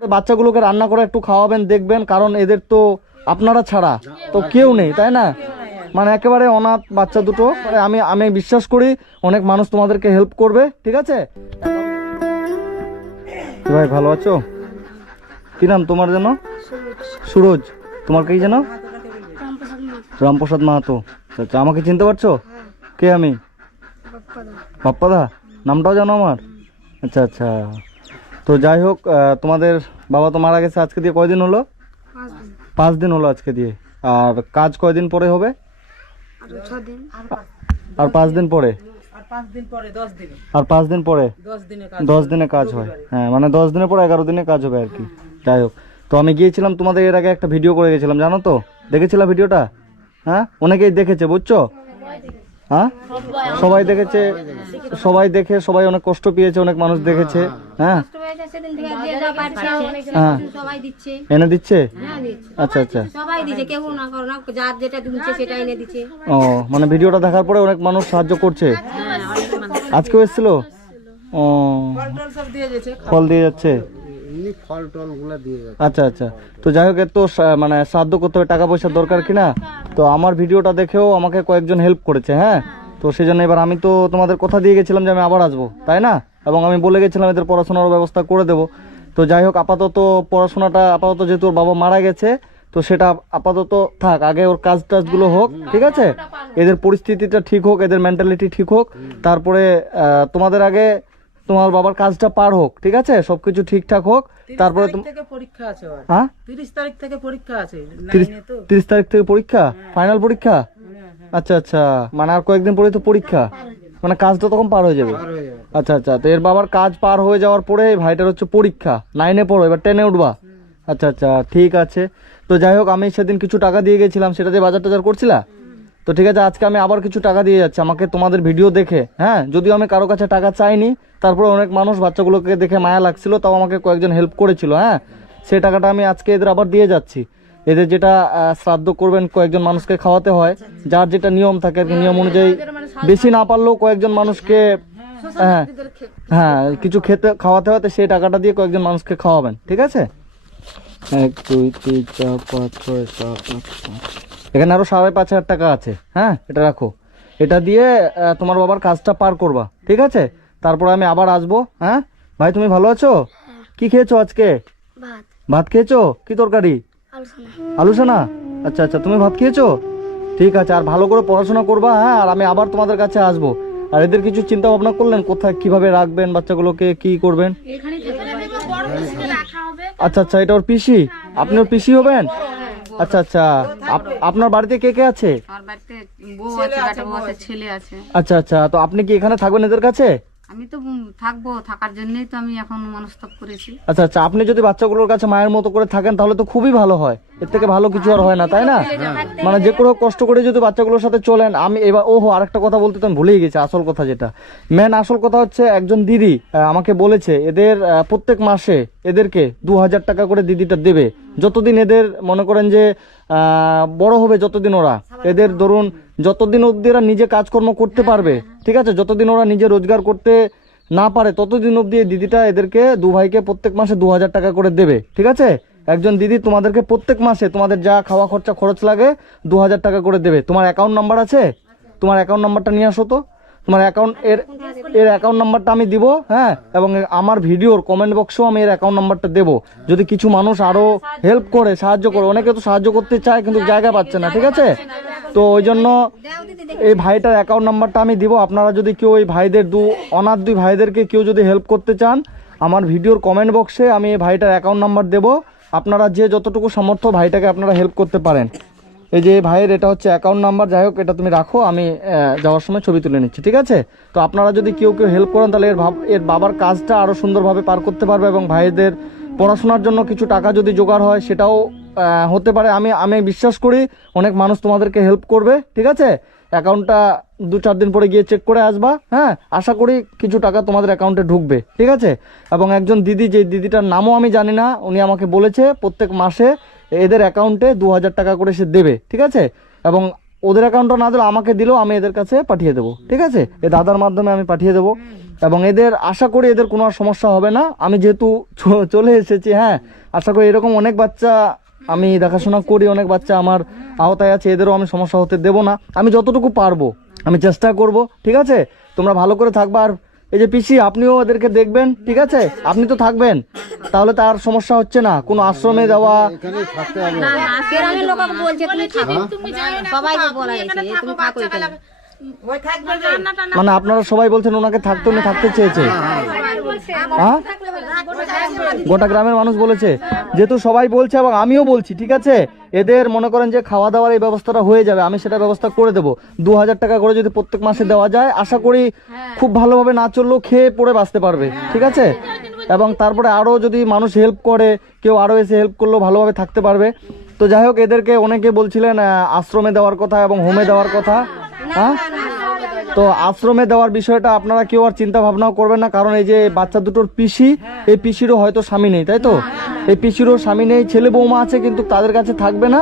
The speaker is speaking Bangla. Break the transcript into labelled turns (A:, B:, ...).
A: বাচ্চাগুলোকে রান্না করে একটু খাওয়াবেন দেখবেন কারণ এদের তো আপনারা ছাড়া তো কেউ নেই তাই না? মানে একেবারে অনাথ বাচ্চা দুটো মানে আমি আমি বিশ্বাস করি অনেক মানুষ তোমাদেরকে হেল্প করবে ঠিক আছে? ভাই ভালো আছো? কি নাম তোমার যেন? সুরজ। তোমার কি যেন? রামপ্রসাদ মাহাতো। আচ্ছা, আমাকে চিনতে পারছ? কে আমি? বাপ্পাদা? নামটাও জানো আমার? আচ্ছা আচ্ছা। তো যাই হোক তোমাদের বাবা তো মারা গেছে আজকে দিয়ে কয়দিন হলো? পাঁচ দিন। হলো আজকে দিয়ে। আর কাজ কয়দিন পরে হবে? আর পাঁচ দিন। পরে?
B: আর পাঁচ দিন পরে দশ দিনে।
A: আর পাঁচ দিন পরে?
B: দশ দিনে কাজ
A: দশ দিনে কাজ হয়। হ্যাঁ মানে দশ দিনের পরে এগারো দিনে কাজ হবে আর কি। যাই হোক তো আমি গিয়েছিলাম তোমাদের এর আগে একটা ভিডিও করে গেছিলাম জানো তো? দেখেছিলা ভিডিওটা হ্যাঁ? অনেকেই দেখেছে বুঝছ? হ্যাঁ? সবাই দেখেছে, সবাই দেখে, সবাই অনেক কষ্ট পেয়েছে, অনেক মানুষ দেখেছে হ্যাঁ? হ্যাঁ। এনে দিচ্ছে? আচ্ছা আচ্ছা। ও মানে ভিডিওটা দেখার পরে অনেক মানুষ সাহায্য করছে? আজকেও এসেছিল? ও।
B: ফল দিয়ে
A: যাচ্ছে। আচ্ছা আচ্ছা। তো যাই হোক তো মানে সাহায্য করতে হবে টাকা পয়সার দরকার কিনা? তো আমার ভিডিওটা দেখেও আমাকে কয়েকজন হেল্প করেছে হ্যাঁ? তো সেই জন্য এবার আমি তো তোমাদের কথা দিয়ে গেছিলাম যে আমি আবার আসব, তাই না? এবং আমি বলে গেছিলাম এদের পড়াশোনার ব্যবস্থা করে দেবো। তো যাই হোক, আপাতত পড়াশোনাটা, আপাতত যেহেতু ওর বাবা মারা গেছে, তো সেটা আপাতত থাক, আগে ওর কাজ টাজগুলো হোক, ঠিক আছে? এদের পরিস্থিতিটা ঠিক হোক, এদের মেন্টালিটি ঠিক হোক। তারপরে তোমাদের আগে তোমার বাবার কাজটা পার হোক ঠিক আছে? সবকিছু ঠিকঠাক হোক তারপরে
B: পরীক্ষা আছে
A: হ্যাঁ?
B: তিরিশ তারিখ থেকে পরীক্ষা আছে
A: তিরিশ তারিখ থেকে পরীক্ষা? ফাইনাল পরীক্ষা? আচ্ছা আচ্ছা। মানে আর কয়েকদিন পরে তো পরীক্ষা? মানে কাজটা তখন পার হয়ে যাবে? আচ্ছা আচ্ছা। তো এর বাবার কাজ পার হয়ে যাওয়ার পরে ভাইটার হচ্ছে পরীক্ষা। নাইনে পড়ো এবার টেনে উঠবা। আচ্ছা আচ্ছা। ঠিক আছে। তো যাই হোক আমি সেদিন কিছু টাকা দিয়ে গেছিলাম সেটা দিয়ে বাজার টাজার করছিলা? তো ঠিক আছে, আজকে আমি আবার কিছু টাকা দিয়ে যাচ্ছি। আমাকে তোমাদের ভিডিও দেখে হ্যাঁ? যদিও আমি কারও কাছে টাকা চাইনি, তারপরে অনেক মানুষ বাচ্চাগুলোকে দেখে মায়া লাগছিল, তাও আমাকে কয়েকজন হেল্প করেছিল হ্যাঁ? সেই টাকাটা আমি আজকে এদের আবার দিয়ে যাচ্ছি। এদের যেটা শ্রাদ্ধ করবেন, কয়েকজন মানুষকে খাওয়াতে হয়, যার যেটা নিয়ম থাকে আর কি, নিয়ম অনুযায়ী বেশি না পারলেও কয়েকজন মানুষকে হ্যাঁ হ্যাঁ কিছু খেতে, খাওয়াতে হয়, তো সেই টাকাটা দিয়ে কয়েকজন মানুষকে খাওয়াবেন, ঠিক আছে? এক, দুই, তিন, চার, পাঁচ, ছয়, সাত, আট। এখানে আরও সাড়ে পাঁচ হাজার টাকা আছে। হ্যাঁ এটা রাখো। এটা দিয়ে তোমার বাবার কাজটা পার করবা। ঠিক আছে? তারপর আমি আবার আসব। হ্যাঁ? ভাই তুমি ভালো আছো? কি খেয়েছো আজকে?
C: ভাত।
A: ভাত খেয়েছো? কি তরকারি? আলু সোনা আচ্ছা আচ্ছা তুমি ভাত খেয়েছো? ঠিক আছে আর ভালো করে পড়াশোনা করবা হ্যাঁ? আর আমি আবার তোমাদের কাছে আসব। আর এদের কিছু চিন্তা ভাবনা করলেন? কোথায় কীভাবে রাখবেন বাচ্চাগুলোকে? কি করবেন? আচ্ছা আচ্ছা এটা ওর পিসি? আপনি ওর পিসি হবেন? আচ্ছা আচ্ছা। আপ- আপনার বাড়িতে কে কে আছে?
D: আমার বাড়িতে বউ আছে বেটা বউ আছে ছেলে আছে।
A: আচ্ছা আচ্ছা। তো আপনি কি এখানে থাকবেন এদের কাছে?
D: আমি তো থাকব, থাকার জন্যই তো আমি এখন মনস্তব করেছি।
A: আচ্ছা আচ্ছা আপনি যদি বাচ্চাগুলোর কাছে মায়ের মতো করে থাকেন, তাহলে তো খুবই ভালো হয়। এর থেকে ভালো কিছু আর হয় না, তাই না? মানে যে কোনো কষ্ট করে যদি বাচ্চাগুলোর সাথে চলেন, আমি এবার, ওহো, আরেকটা কথা বলতে তো আমি ভুলেই গেছি, আসল কথা যেটা। মেন আসল কথা হচ্ছে, একজন দিদি আমাকে বলেছে, এদের প্রত্যেক মাসে এদেরকে দু হাজার টাকা করে দিদিটা দেবে। যতদিন এদের, মনে করেন যে বড় হবে, যতদিন ওরা। এদের, ধরুন যতদিন অব্দি এরা নিজে কাজকর্ম করতে পারবে ঠিক আছে? যতদিন ওরা নিজে রোজগার করতে না পারে ততদিন অব্দি এই দিদিটা এদেরকে দু ভাইকে প্রত্যেক মাসে দু হাজার টাকা করে দেবে ঠিক আছে? একজন দিদি তোমাদেরকে প্রত্যেক মাসে তোমাদের যা খাওয়া খরচা খরচ লাগে দু হাজার টাকা করে দেবে। তোমার অ্যাকাউন্ট নাম্বার আছে? তোমার অ্যাকাউন্ট নাম্বারটা নিয়ে আসো তো। তোমার অ্যাকাউন্ট এর এর অ্যাকাউন্ট নাম্বারটা আমি দিব হ্যাঁ? এবং আমার ভিডিওর কমেন্ট বক্সেও আমি এর অ্যাকাউন্ট নাম্বারটা দেবো। যদি কিছু মানুষ আরও হেল্প করে সাহায্য করে অনেকে তো সাহায্য করতে চায় কিন্তু জায়গা পাচ্ছে না ঠিক আছে? তো ওই জন্য এই ভাইটার অ্যাকাউন্ট নাম্বারটা আমি দিব। আপনারা যদি কেউ এই ভাইদের দু, অনাথ দুই ভাইদেরকে কেউ যদি হেল্প করতে চান, আমার ভিডিওর কমেন্ট বক্সে আমি এই ভাইটার অ্যাকাউন্ট নাম্বার দেব। আপনারা যে যতটুকু সামর্থ্য ভাইটাকে আপনারা হেল্প করতে পারেন। এই যে ভাইয়ের এটা হচ্ছে অ্যাকাউন্ট নাম্বার যাই হোক, এটা তুমি রাখো, আমি যাওয়ার সময় ছবি তুলে নিচ্ছি, ঠিক আছে? তো আপনারা যদি কেউ কেউ হেল্প করেন, তাহলে এর ভাব, এর বাবার কাজটা আরও সুন্দরভাবে পার করতে পারবে এবং ভাইদের পড়াশোনার জন্য কিছু টাকা যদি জোগাড় হয়, সেটাও হতে পারে। আমি আমি বিশ্বাস করি অনেক মানুষ তোমাদেরকে হেল্প করবে, ঠিক আছে? অ্যাকাউন্টটা দু চার দিন পরে গিয়ে চেক করে আসবা হ্যাঁ? আশা করি কিছু টাকা তোমাদের অ্যাকাউন্টে ঢুকবে, ঠিক আছে? এবং একজন দিদি, যে দিদিটার নামও আমি জানি না, উনি আমাকে বলেছে প্রত্যেক মাসে এদের অ্যাকাউন্টে দু হাজার টাকা করে সে দেবে, ঠিক আছে? এবং ওদের অ্যাকাউন্টটা না দিলে আমাকে দিলেও আমি এদের কাছে পাঠিয়ে দেবো, ঠিক আছে? এ দাদার মাধ্যমে আমি পাঠিয়ে দেবো। এবং এদের, আশা করি এদের কোনো সমস্যা হবে না। আমি যেহেতু চলে এসেছি হ্যাঁ? আশা করি এরকম অনেক বাচ্চা আমি দেখাশোনা করি অনেক বাচ্চা আমার আওতায় আছে এদেরও আমি সমস্যা হতে দেব না। আমি যতটুকু পারব আমি চেষ্টা করব ঠিক আছে? তোমরা ভালো করে থাকবা আর এই যে পিসি আপনিও এদেরকে দেখবেন ঠিক আছে? আপনি তো থাকবেন তাহলে তার সমস্যা হচ্ছে না। কোনো আশ্রমে যাওয়া
E: এখানেই থাকতে হবে
C: না না গ্রামের লোক বলছে তুমি থাকো। সবাইকে বলা গেছে যে তুমি থাকো এখানে।
B: ওই থাকবে যে
A: মানে আপনারা সবাই বলছেন ওনাকে থাকতে উনি থাকতে চেয়েছে। হ্যাঁ? গোটা গ্রামের মানুষ বলেছে যেহেতু সবাই বলছে এবং আমিও বলছি ঠিক আছে? এদের মনে করেন যে খাওয়া দাওয়ার এই ব্যবস্থাটা হয়ে যাবে আমি সেটা ব্যবস্থা করে দেবো। দু হাজার টাকা করে যদি প্রত্যেক মাসে দেওয়া যায় আশা করি খুব ভালোভাবে না চললেও খেয়ে পড়ে বাঁচতে পারবে ঠিক আছে? এবং তারপরে আরও যদি মানুষ হেল্প করে কেউ আরও এসে হেল্প করলেও ভালোভাবে থাকতে পারবে। তো যাই হোক এদেরকে অনেকে বলছিলেন আশ্রমে দেওয়ার কথা এবং হোমে দেওয়ার কথা। হ্যাঁ? তো আশ্রমে দেওয়ার বিষয়টা আপনারা কেউ আর চিন্তা ভাবনাও করবেন না, কারণ এই যে বাচ্চা দুটোর পিসি, এই পিসিরও হয়তো স্বামী নেই, তাই তো? এই পিসিরও স্বামী নেই, ছেলে বৌমা আছে, কিন্তু তাদের কাছে থাকবে না।